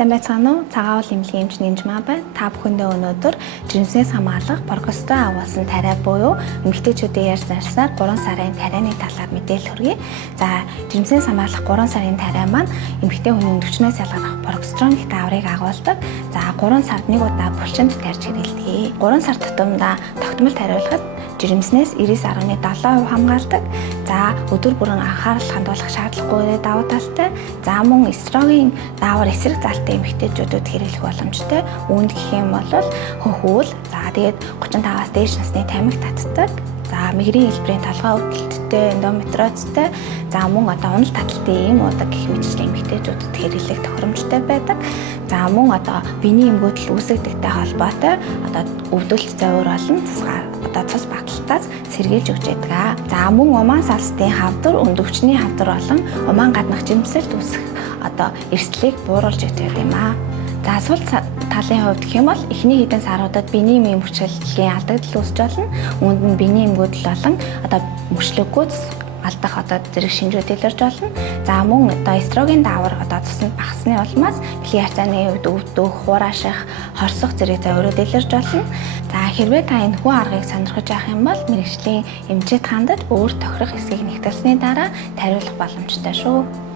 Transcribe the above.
Сайн байцгаана уу? Цагаавал эмнэлгийн эмчний Нинжмаа байна. Та бүхэндээ өнөөдөр жирэмснээс хамгаалах Прогестой агуулсан тариа буюу эмэгтэйчүүдийн ярьж зарснаар 3 сарын тарианы талаар мэдээлэл хүргэе. За, жирэмснээс хамгаалах 3 сарын тариа маань эмэгтэй хүний өндөгчнөөс ялгарах прогестерон гэх дааврыг агуулдаг. За, 3 сард нэг удаа булчинд тарьж хэрэглэдэг. 3 сар тутамдаа тогтмол тариулахад жирэмснээс 99.7% хамгаалдаг. За, өдөр бүрэн анхаарал хандуулах шаардлагагүйгээр давуу талтай. За, мөн эстроген даавар эсрэг залтай эмэгтэйчүүдэд хэрэглэх боломжтой. Үүнд гэх юм бол хөхүүл, за тэгээд 35-аас дээш насны тамхи татдаг. За, мэгрийн хэлбэрийн толгой өвдөлттэй, эндометриозтэй, за мөн унал таталтын эм удаг гэх мэтчлийн эмэгтэйчүүдэд хэрэглэх тохиромжтой байдаг. За, мөн биений эмгүүдэл үүсгдэгтэй холбоотой өвдөлт зовир болон цус багталтаас сэргийлж өгч байдаг. За, мөн умаан салстын хавдар, өндөгчний хавдар болон умаан гаднах жимсэлт үүсэх эрсдлийг бууруулж өгдөг юм аа. За, сул талын хувьд гэх юм бол эхний хэдэн саруудад биений эм хүчлэлийн алдагдал үүсч болно. Үүнд нь биений эмгүүдэл болон мөчлөггүйц алдах зэрэг шинжүүд илэрж болно. За, мөн эстроген даавар цуснд багасны улмаас бэлгийн харьцааны үед өвдөх, хурааших, хорсох зэрэг зовирууд илэрж болно. За, хэрвээ та энэ хүн аргыг сонирхож явах юм бол мэрэгжлийн эмчит хандаж өөр тохирох эсгийг нэгтгэлсний дараа тариулах боломжтой шүү.